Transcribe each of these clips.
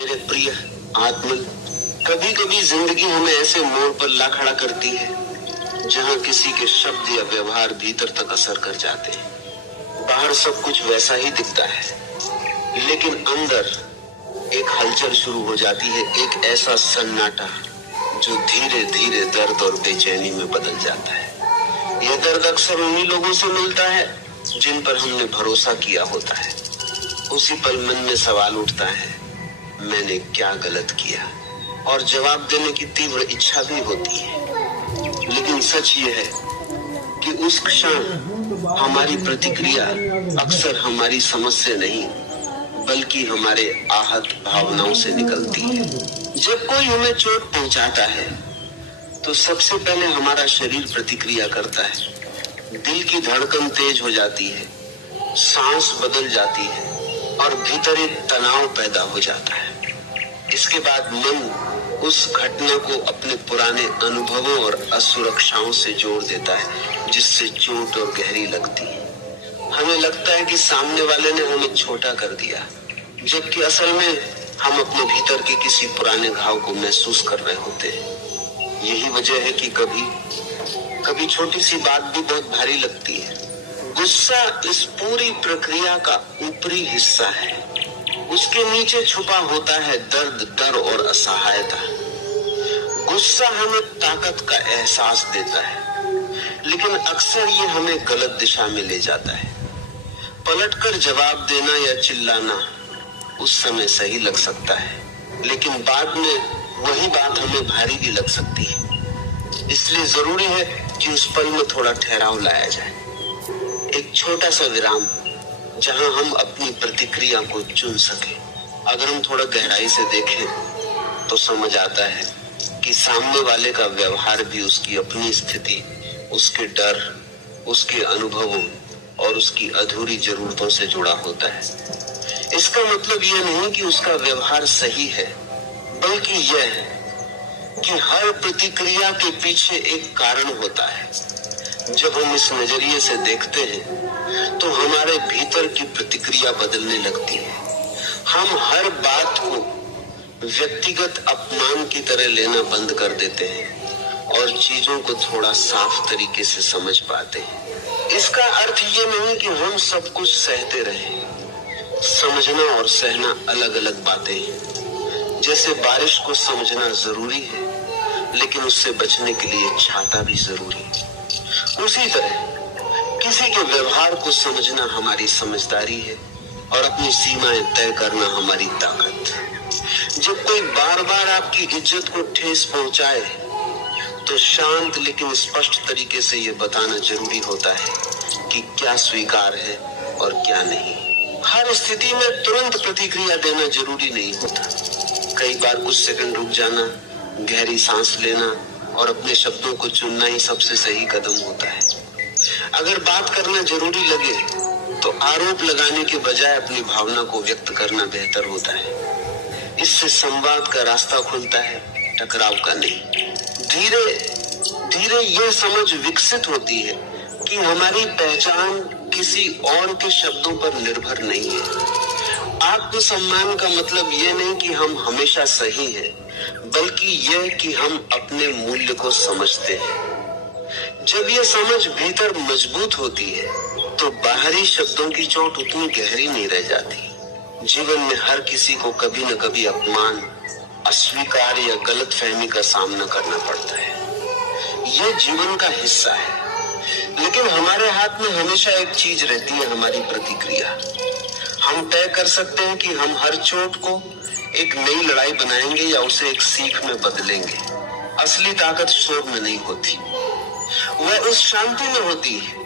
मेरे प्रिय आत्मन, कभी कभी जिंदगी हमें ऐसे मोड़ पर ला खड़ा करती है जहां किसी के शब्द या व्यवहार भीतर तक असर कर जाते हैं। बाहर सब कुछ वैसा ही दिखता है, लेकिन अंदर एक हलचल शुरू हो जाती है, एक ऐसा सन्नाटा जो धीरे धीरे दर्द और बेचैनी में बदल जाता है। यह दर्द अक्सर उन्हीं लोगों से मिलता है जिन पर हमने भरोसा किया होता है। उसी पल मन में सवाल उठता है, मैंने क्या गलत किया, और जवाब देने की तीव्र इच्छा भी होती है। लेकिन सच ये है कि उस क्षण हमारी प्रतिक्रिया अक्सर हमारी समझ से नहीं बल्कि हमारे आहत भावनाओं से निकलती है। जब कोई हमें चोट पहुंचाता है तो सबसे पहले हमारा शरीर प्रतिक्रिया करता है। दिल की धड़कन तेज हो जाती है, सांस बदल जाती है और भीतर एक तनाव पैदा हो जाता है। इसके बाद मन उस घटना को अपने पुराने अनुभवों और असुरक्षाओं से जोड़ देता है, जिससे चोट और गहरी लगती है। हमें लगता है कि सामने वाले ने हमें छोटा कर दिया, जबकि असल में हम अपने भीतर के किसी पुराने घाव को महसूस कर रहे होते हैं। यही वजह है कि कभी छोटी सी बात भी बहुत भारी लगती है। गुस्सा इस पूरी प्रक्रिया का ऊपरी हिस्सा है। उसके नीचे छुपा होता है दर्द, डर और असहायता। गुस्सा हमें ताकत का एहसास देता है, लेकिन अक्सर ये हमें गलत दिशा में ले जाता है। पलटकर जवाब देना या चिल्लाना उस समय सही लग सकता है, लेकिन बाद में वही बात हमें भारी भी लग सकती है। इसलिए जरूरी है कि उस पल में थोड़ा ठहराव लाया जाए, एक छोटा सा विराम, जहां हम अपनी प्रतिक्रिया को चुन सके। अगर हम थोड़ा गहराई से देखें तो समझ आता है कि सामने वाले का व्यवहार भी उसकी अपनी स्थिति, उसके डर, उसके अनुभवों और उसकी अधूरी जरूरतों से जुड़ा होता है। इसका मतलब यह नहीं कि उसका व्यवहार सही है, बल्कि यह है कि हर प्रतिक्रिया के पीछे एक कारण होता है। जब हम इस नजरिए से देखते हैं तो हमारे भीतर की प्रतिक्रिया बदलने लगती है। हम हर बात को व्यक्तिगत अपमान की तरह लेना बंद कर देते हैं और चीजों को थोड़ा साफ तरीके से समझ पाते हैं। इसका अर्थ ये नहीं कि हम सब कुछ सहते रहें। समझना और सहना अलग अलग बातें हैं। जैसे बारिश को समझना जरूरी है, लेकिन उससे बचने के लिए छाता भी जरूरी है। उसी तरह किसी के व्यवहार को समझना हमारी समझदारी है और अपनी सीमाएं तय करना हमारी ताकत। जब कोई बार बार आपकी इज्जत को ठेस पहुंचाए तो शांत लेकिन स्पष्ट तरीके से ये बताना जरूरी होता है कि क्या स्वीकार है और क्या नहीं। हर स्थिति में तुरंत प्रतिक्रिया देना जरूरी नहीं होता। कई बार कुछ सेकंड रुक जाना, गहरी सांस लेना और अपने शब्दों को चुनना ही सबसे सही कदम होता है। अगर बात करना जरूरी लगे तो आरोप लगाने के बजाय अपनी भावना को व्यक्त करना बेहतर होता है। इससे संवाद का रास्ता खुलता है, टकराव का नहीं। धीरे धीरे यह समझ विकसित होती है कि हमारी पहचान किसी और के शब्दों पर निर्भर नहीं है। आत्मसम्मान का मतलब यह नहीं कि हम हमेशा सही हैं, बल्कि यह कि हम अपने मूल्य को समझते हैं। जब यह समझ भीतर मजबूत होती है तो बाहरी शब्दों की चोट उतनी गहरी नहीं रह जाती। जीवन में हर किसी को कभी न कभी अपमान, अस्वीकार या गलतफहमी का सामना करना पड़ता है। यह जीवन का हिस्सा है, लेकिन हमारे हाथ में हमेशा एक चीज रहती है, हमारी प्रतिक्रिया। हम तय कर सकते हैं कि हम हर चोट को एक नई लड़ाई बनाएंगे या उसे एक सीख में बदलेंगे। असली ताकत शोर में नहीं होती, वह उस शांति में होती है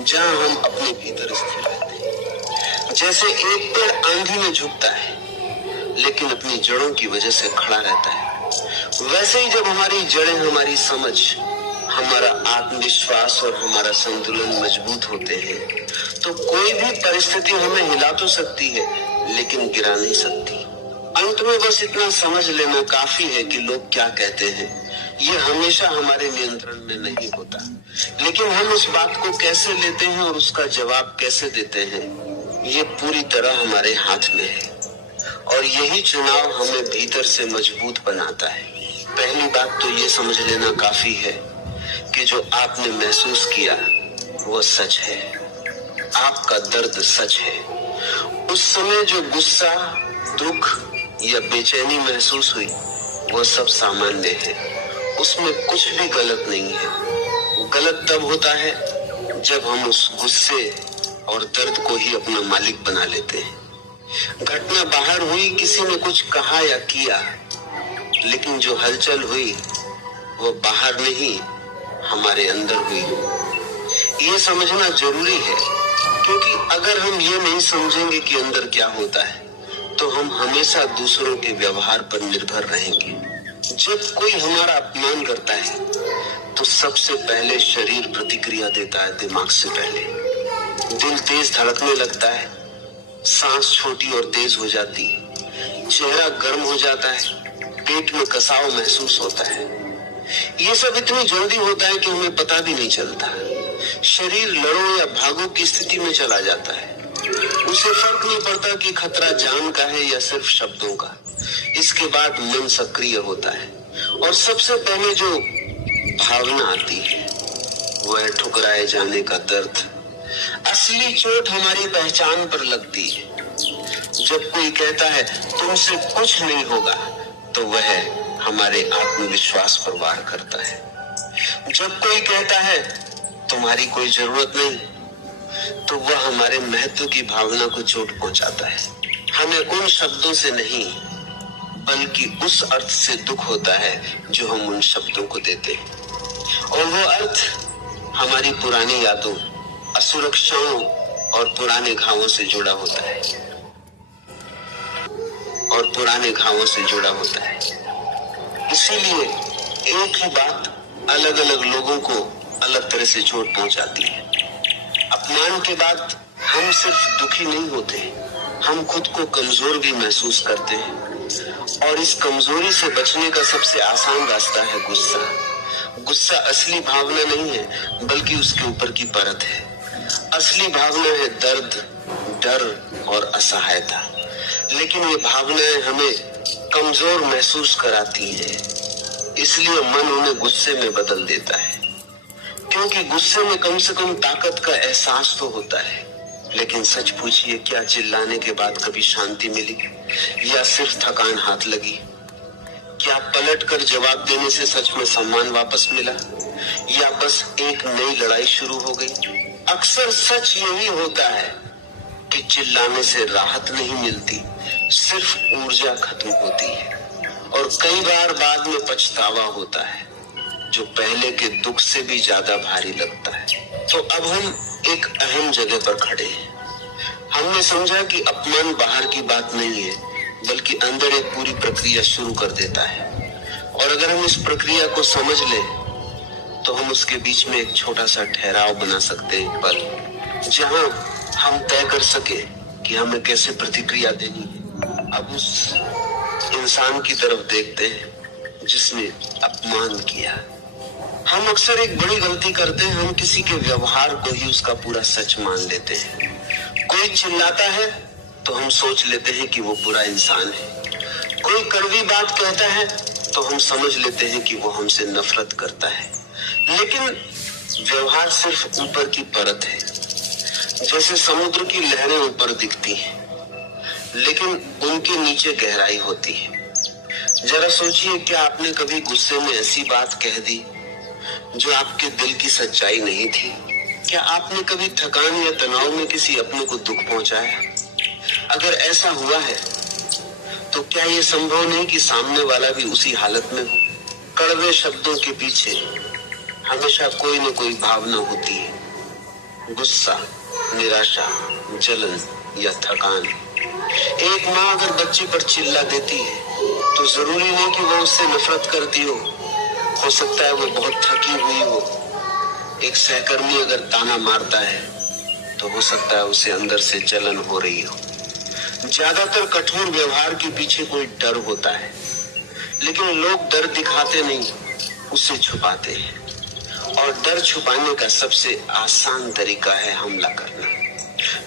जहां हम अपने भीतर स्थिर रहते हैं। जैसे एक पेड़ आंधी में झुकता है लेकिन अपनी जड़ों की वजह से खड़ा रहता है, वैसे ही जब हमारी जड़ें, हमारी समझ, हमारा आत्मविश्वास और हमारा संतुलन मजबूत होते हैं तो कोई भी परिस्थिति हमें हिला तो सकती है लेकिन गिरा नहीं सकती। अंत में बस इतना समझ लेना काफी है कि लोग क्या कहते हैं ये हमेशा हमारे नियंत्रण में नहीं होता, लेकिन हम उस बात को कैसे लेते हैं और उसका जवाब कैसे देते हैं ये पूरी तरह हमारे हाथ में है। और यही चुनाव हमें भीतर से मजबूत बनाता है। पहली बात तो ये समझ लेना काफी है कि जो आपने महसूस किया वो सच है, आपका दर्द सच है। उस समय जो गुस्सा, दुख या बेचैनी महसूस हुई वो सब सामान्य है, उसमें कुछ भी गलत नहीं है। गलत तब होता है जब हम उस गुस्से और दर्द को ही अपना मालिक बना लेते हैं। घटना बाहर हुई, किसी ने कुछ कहा या किया, लेकिन जो हलचल हुई वो बाहर नहीं हमारे अंदर हुई। ये समझना जरूरी है, क्योंकि अगर हम ये नहीं समझेंगे कि अंदर क्या होता है तो हम हमेशा दूसरों के व्यवहार पर निर्भर रहेंगे। जब कोई हमारा अपमान करता है तो सबसे पहले शरीर प्रतिक्रिया देता है, दिमाग से पहले। दिल तेज धड़कने लगता है, सांस छोटी और तेज हो जाती है, चेहरा गर्म हो जाता है, पेट में कसाव महसूस होता है। ये सब इतनी जल्दी होता है कि हमें पता भी नहीं चलता। शरीर लड़ो या भागो की स्थिति में चला जाता है। उसे फर्क नहीं पड़ता कि खतरा जान का है या सिर्फ शब्दों का। इसके बाद मन सक्रिय होता है और सबसे पहले जो भावना आती है वो है ठुकराए जाने का दर्द। असली चोट हमारी पहचान पर लगती है। जब कोई कहता है तुमसे कुछ नहीं होगा तो वह हमारे आत्मविश्वास पर वार करता है। जब कोई कहता है तुम्हारी कोई जरूरत नहीं तो वह हमारे महत्व की भावना को चोट पहुंचाता है। हमें उन शब्दों से नहीं बल्कि उस अर्थ से दुख होता है जो हम उन शब्दों को देते हैं, और वो अर्थ हमारी पुरानी यादों, असुरक्षाओं और पुराने घावों से जुड़ा होता है इसीलिए एक ही बात अलग अलग लोगों को अलग तरह से चोट पहुंचाती है। अपमान के बाद हम सिर्फ दुखी नहीं होते, हम खुद को कमजोर भी महसूस करते हैं, और इस कमजोरी से बचने का सबसे आसान रास्ता है गुस्सा। गुस्सा असली भावना नहीं है बल्कि उसके ऊपर की परत है। असली भावना है दर्द, डर और असहायता, लेकिन ये भावनाएं हमें कमजोर महसूस कराती हैं, इसलिए मन उन्हें गुस्से में बदल देता है। क्योंकि गुस्से में कम से कम ताकत का एहसास तो होता है। लेकिन सच पूछिए, क्या चिल्लाने के बाद कभी शांति मिली या सिर्फ थकान हाथ लगी? क्या पलट कर जवाब देने से सच में सम्मान वापस मिला या बस एक नई लड़ाई शुरू हो गई? अक्सर सच यही होता है कि चिल्लाने से राहत नहीं मिलती, सिर्फ ऊर्जा खत्म होती है, और कई बार बाद में पछतावा होता है जो पहले के दुख से भी ज्यादा भारी लगता है। तो अब हम एक अहम जगह पर खड़े हैं। हमने समझा कि अपमान बाहर की बात नहीं है बल्कि अंदर एक पूरी प्रक्रिया शुरू कर देता है, और अगर हम इस प्रक्रिया को समझ लें तो हम उसके बीच में एक छोटा सा ठहराव बना सकते हैं, पर जहां हम तय कर सके कि हमें कैसे प्रतिक्रिया देनी है। अब उस इंसान की तरफ देखते हैं जिसने अपमान किया। हम अक्सर एक बड़ी गलती करते हैं, हम किसी के व्यवहार को ही उसका पूरा सच मान लेते हैं। कोई चिल्लाता है तो हम सोच लेते हैं कि वो बुरा इंसान है। कोई कड़वी बात कहता है तो हम समझ लेते हैं कि वो हमसे नफरत करता है। लेकिन व्यवहार सिर्फ ऊपर की परत है, जैसे समुद्र की लहरें ऊपर दिखती हैं लेकिन उनके नीचे गहराई होती है। जरा सोचिए, क्या आपने कभी गुस्से में ऐसी बात कह दी जो आपके दिल की सच्चाई नहीं थी? क्या आपने कभी थकान या तनाव में किसी अपने को दुख पहुंचाया? अगर ऐसा हुआ है तो क्या ये संभव नहीं कि सामने वाला भी उसी हालत में हो? कड़वे शब्दों के पीछे हमेशा कोई न कोई भावना होती है, गुस्सा, निराशा, जलन या थकान। एक माँ अगर बच्चे पर चिल्ला देती है तो जरूरी नहीं कि वो उससे नफरत करती हो सकता है वो बहुत थकी हुई हो। एक सहकर्मी अगर ताना मारता है तो हो सकता है उसे अंदर से जलन हो रही हो। ज्यादातर कठोर व्यवहार के पीछे कोई डर होता है, लेकिन लोग डर दिखाते नहीं, उसे छुपाते हैं, और डर छुपाने का सबसे आसान तरीका है हमला करना।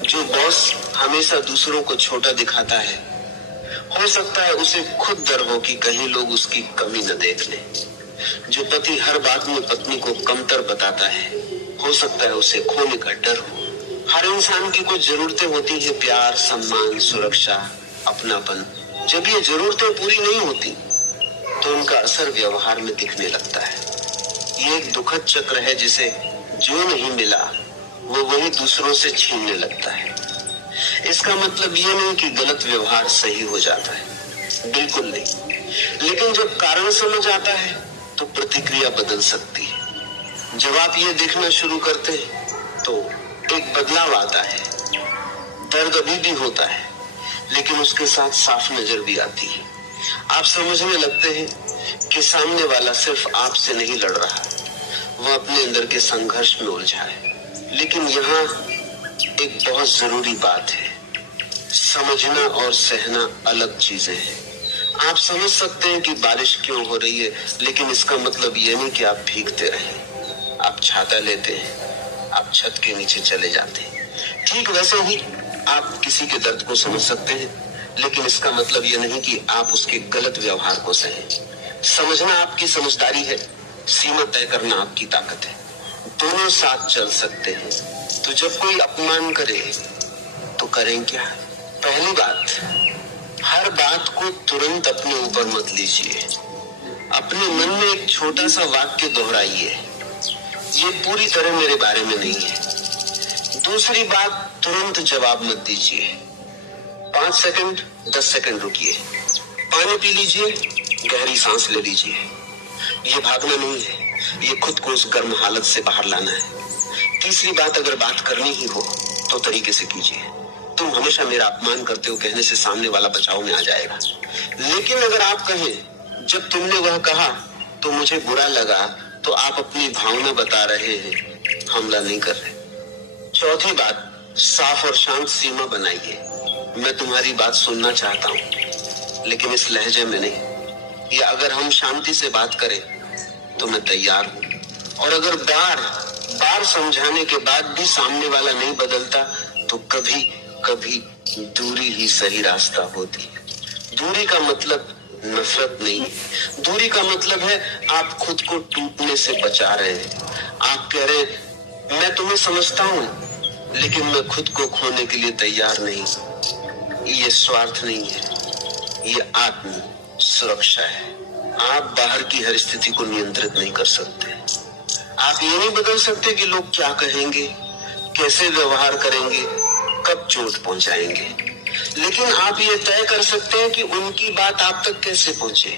जो बॉस हमेशा दूसरों को छोटा दिखाता है, हो सकता है उसे खुद डर हो कि कहीं लोग उसकी कमी न देख लें। जो पति हर बात में पत्नी को कमतर बताता है, हो सकता है उसे खोने का डर हो। हर इंसान की कुछ जरूरतें होती हैं, प्यार, सम्मान, सुरक्षा, अपनापन। जब ये जरूरतें पूरी नहीं होती तो उनका असर व्यवहार में दिखने लगता है। ये एक दुखद चक्र है जिसे जो नहीं मिला वो वही दूसरों से छीनने लगता है। इसका मतलब ये नहीं कि गलत व्यवहार सही हो जाता है, बिल्कुल नहीं। लेकिन जब कारण समझ आता है तो प्रतिक्रिया बदल सकती है। जब आप ये देखना शुरू करते हैं तो एक बदलाव आता है। दर्द अभी भी होता है, लेकिन उसके साथ साफ नजर भी आती है। आप समझने लगते हैं कि सामने वाला सिर्फ आपसे नहीं लड़ रहा, वह अपने अंदर के संघर्ष में उलझा है। लेकिन यहाँ एक बहुत जरूरी बात है, समझना और सहना अलग चीजें हैं। आप समझ सकते हैं कि बारिश क्यों हो रही है, लेकिन इसका मतलब यह नहीं कि आप भीगते रहें। आप छाता लेते हैं, आप छत के नीचे चले जाते हैं। ठीक वैसे ही आप किसी के दर्द को समझ सकते हैं, लेकिन इसका मतलब यह नहीं कि आप उसके गलत व्यवहार को सहें। समझना आपकी समझदारी है, सीमा तय करना आपकी ताकत है। दोनों साथ चल सकते हैं। तो जब कोई अपमान करे तो करें क्या? पहली बात, हर बात को तुरंत अपने ऊपर मत लीजिए। अपने मन में एक छोटा सा वाक्य दोहराइए, ये पूरी तरह मेरे बारे में नहीं है। दूसरी बात, तुरंत जवाब मत दीजिए। 5 सेकंड 10 सेकंड रुकिए, पानी पी लीजिए, गहरी सांस ले लीजिए। ये भागना नहीं है, ये खुद को उस गर्म हालत से बाहर लाना है। तीसरी बात, अगर बात करनी ही हो तो तरीके से कीजिए। तुम हमेशा मेरा अपमान करते हो कहने से सामने वाला बचाव में आ जाएगा। लेकिन अगर आप कहें, जब तुमने वह कहा तो मुझे बुरा लगा, तो आप अपनी भावना बता रहे हैं, हमला नहीं कर रहे। चौथी बात, साफ और शांत सीमा बनाइए। मैं तुम्हारी बात सुनना चाहता हूँ, लेकिन इस लहजे में नहीं। या अगर हम शांति से बात करें तो मैं तैयार हूँ। और अगर बार बार समझाने के बाद भी सामने वाला नहीं बदलता तो कभी कभी दूरी ही सही रास्ता होती है। दूरी का मतलब नफरत नहीं, दूरी का मतलब है आप खुद को टूटने से बचा रहे हैं। आप कह रहे हैं, मैं तुम्हें समझता हूँ, लेकिन मैं खुद को खोने के लिए तैयार नहीं। ये स्वार्थ नहीं है, ये आत्म सुरक्षा है। आप बाहर की हर स्थिति को नियंत्रित नहीं कर सकते। आप ये नहीं बदल सकते कि लोग क्या कहेंगे, कैसे व्यवहार करेंगे, कब चोट पहुंचाएंगे। लेकिन आप ये तय कर सकते हैं कि उनकी बात आप तक कैसे पहुंचे।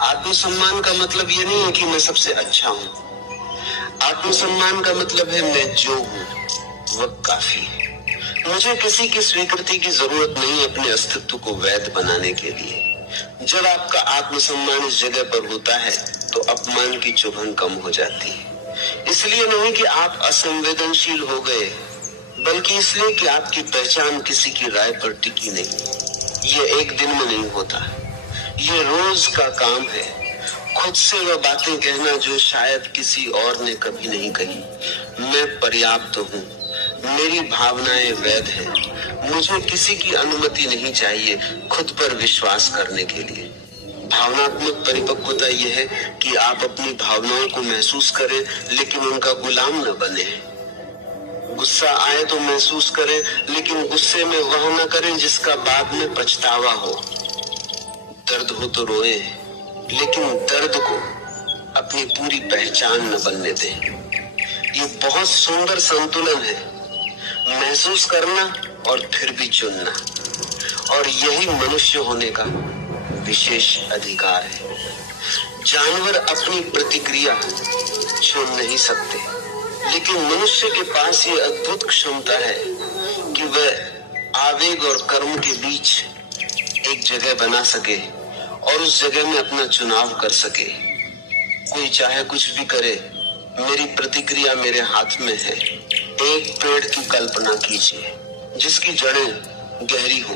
आत्मसम्मान का मतलब ये नहीं है कि मैं सबसे अच्छा हूँ। आत्मसम्मान का मतलब है मैं जो हूँ वह काफी है। मुझे किसी की स्वीकृति की जरूरत नहीं अपने अस्तित्व को वैध बनाने के लिए। जब आपका आत्मसम्मान इस जगह पर होता है तो अपमान की चुभन कम हो जाती है। इसलिए नहीं कि आप असंवेदनशील हो गए, बल्कि इसलिए कि आपकी पहचान किसी की राय पर टिकी नहीं। ये एक दिन में नहीं होता, ये रोज का काम है। खुद से वह बातें कहना जो शायद किसी और ने कभी नहीं कही। मैं पर्याप्त हूँ, मेरी भावनाएं वैध हैं, मुझे किसी की अनुमति नहीं चाहिए खुद पर विश्वास करने के लिए। भावनात्मक परिपक्वता यह है कि आप अपनी भावनाओं को महसूस करें, लेकिन उनका गुलाम न बने। गुस्सा आए तो महसूस करें, लेकिन गुस्से में वह न करें जिसका बाद में पछतावा हो। दर्द हो तो रोए, लेकिन दर्द को अपनी पूरी पहचान न बनने दें। ये बहुत सुंदर संतुलन है, महसूस करना और फिर भी चुनना। और यही मनुष्य होने का विशेष अधिकार है। जानवर अपनी प्रतिक्रिया चुन नहीं सकते, लेकिन मनुष्य के पास ये अद्भुत क्षमता है कि वह आवेग और कर्म के बीच एक जगह बना सके और उस जगह में अपना चुनाव कर सके। कोई चाहे कुछ भी करे, मेरी प्रतिक्रिया मेरे हाथ में है। एक पेड़ की कल्पना कीजिए जिसकी जड़ें गहरी हो,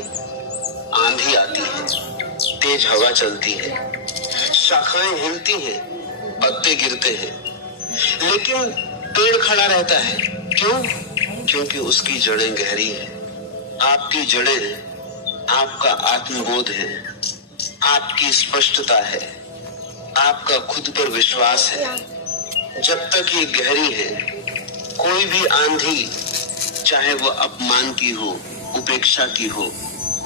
आंधी आती है, तेज हवा चलती है, शाखाएं हिलती हैं, पत्ते गिरते हैं, लेकिन पेड़ खड़ा रहता है। क्यों? क्योंकि उसकी जड़ें गहरी हैं। आपकी जड़ें आपका आत्मबोध है, आपकी स्पष्टता है, आपका खुद पर विश्वास है। जब तक ये गहरी है, कोई भी आंधी, चाहे वो अपमान की हो, उपेक्षा की हो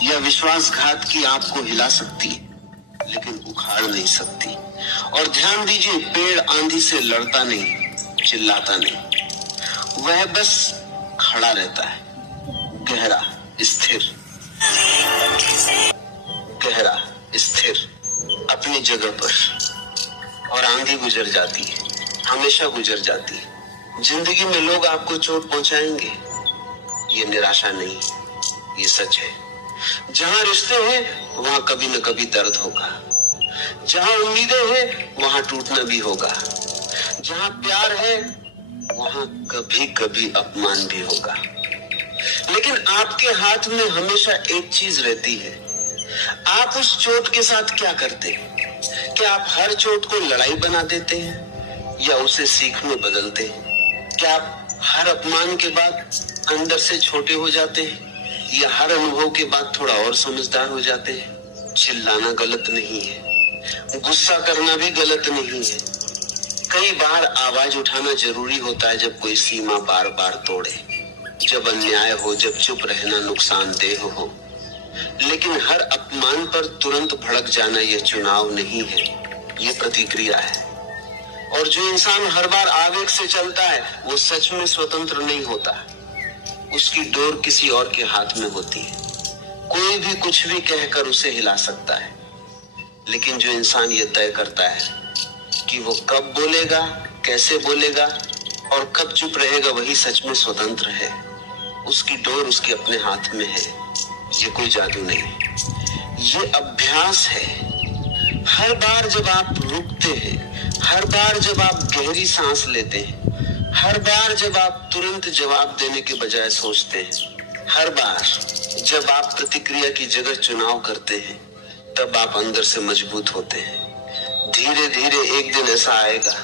या विश्वासघात की, आपको हिला सकती है लेकिन उखाड़ नहीं सकती। और ध्यान दीजिए, पेड़ आंधी से लड़ता नहीं, चिल्लाता नहीं, वह बस खड़ा रहता है, गहरा, स्थिर, गहरा, स्थिर, अपनी जगह पर। और आंधी गुजर जाती है, हमेशा गुजर जाती है। जिंदगी में लोग आपको चोट पहुंचाएंगे, ये निराशा नहीं, ये सच है। जहां रिश्ते हैं वहां कभी न कभी दर्द होगा, जहां उम्मीदें हैं वहां टूटना भी होगा, जहां प्यार है वहां कभी कभी अपमान भी होगा। लेकिन आपके हाथ में हमेशा एक चीज रहती है, आप उस चोट के साथ क्या करते हैं? क्या आप हर चोट को लड़ाई बना देते हैं या उसे सीख में बदलते हैं? क्या आप हर अपमान के बाद अंदर से छोटे हो जाते हैं या हर अनुभव के बाद थोड़ा और समझदार हो जाते हैं? चिल्लाना गलत नहीं है, गुस्सा करना भी गलत नहीं है। कई बार आवाज उठाना जरूरी होता है जब कोई सीमा बार बार तोड़े, जब अन्याय हो, जब चुप रहना नुकसानदेह हो। लेकिन हर अपमान पर तुरंत भड़क जाना यह चुनाव नहीं है, ये प्रतिक्रिया है। और जो इंसान हर बार आवेग से चलता है वो सच में स्वतंत्र नहीं होता, उसकी डोर किसी और के हाथ में होती है। कोई भी कुछ भी कहकर उसे हिला सकता है, लेकिन जो इंसान ये तय करता है कि वो कब बोलेगा, कैसे बोलेगा और कब चुप रहेगा, वही सच में स्वतंत्र है। उसकी डोर उसके अपने हाथ में है। ये कोई जादू नहीं, ये अभ्यास है। हर बार जब आप रुकते हैं, हर बार जब आप गहरी सांस लेते हैं, हर बार जब आप तुरंत जवाब देने के बजाय सोचते हैं, हर बार जब आप प्रतिक्रिया की जगह चुनाव करते हैं, तब आप अंदर से मजबूत होते हैं। धीरे धीरे एक दिन ऐसा आएगा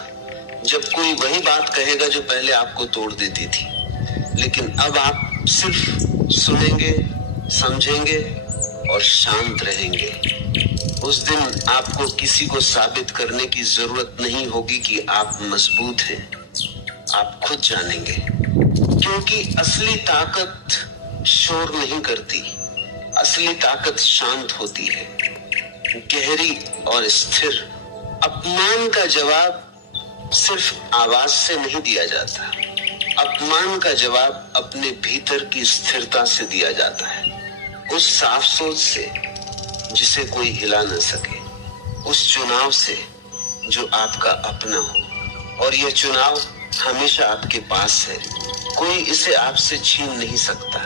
जब कोई वही बात कहेगा जो पहले आपको तोड़ देती थी, लेकिन अब आप सिर्फ सुनेंगे, समझेंगे और शांत रहेंगे। उस दिन आपको किसी को साबित करने की जरूरत नहीं होगी कि आप मजबूत हैं, आप खुद जानेंगे। क्योंकि असली ताकत शोर नहीं करती, असली ताकत शांत होती है, गहरी और स्थिर। अपमान का जवाब सिर्फ आवाज से नहीं दिया जाता, अपमान का जवाब अपने भीतर की स्थिरता से दिया जाता है, उस साफ सोच से जिसे कोई हिला न सके, उस चुनाव से जो आपका अपना हो। और यह चुनाव हमेशा आपके पास है, कोई इसे आपसे छीन नहीं सकता।